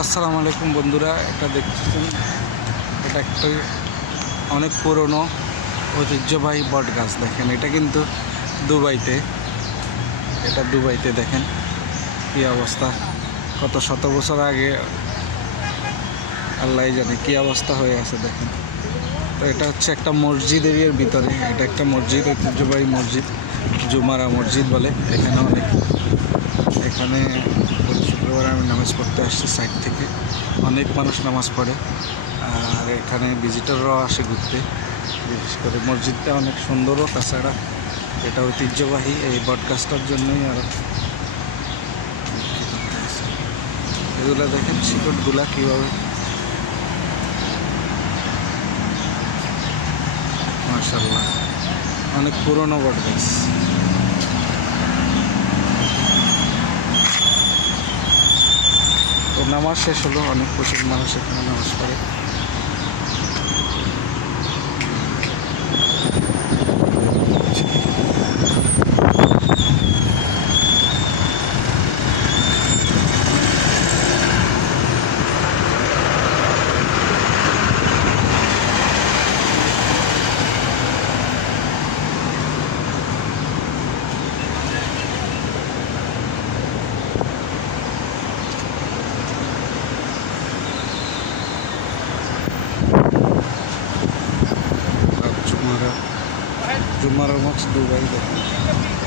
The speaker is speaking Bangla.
আসসালামু আলাইকুম বন্ধুরা, এটা দেখতেছেন, এটা একটা অনেক পুরনো ঐতিহ্যবাহী বট গাছ দেখেন। এটা কিন্তু দুবাইতে, এটা দুবাইতে দেখেন কী অবস্থা। কত শত বছর আগে আল্লাহ জানে কী অবস্থা হয়ে আছে দেখেন। তো এটা হচ্ছে একটা মসজিদ এরিয়ার ভিতরে, এটা একটা মসজিদ, ঐতিহ্যবাহী মসজিদ, জুমারা মসজিদ বলে। এখানে অনেক, এখানে শুক্রবার আমি নামাজ পড়তে আসছি সাইড থেকে। অনেক মানুষ নামাজ পড়ে। আর এখানে ভিজিটররাও আসে ঘুরতে। বিশেষ করে মসজিদটা অনেক সুন্দরও তাছাড়া এটা ঐতিহ্যবাহী এই বটগাছটার জন্যই আর এগুলো দেখেন শিকড়গুলা কীভাবে। মার্শাল্লাহ অনেক পুরনো বটগাছ তো নামাজ শেষ হলো অনেক প্রচুর মানুষ এখানে নামাজ Jumar Max Dubai. Dubai.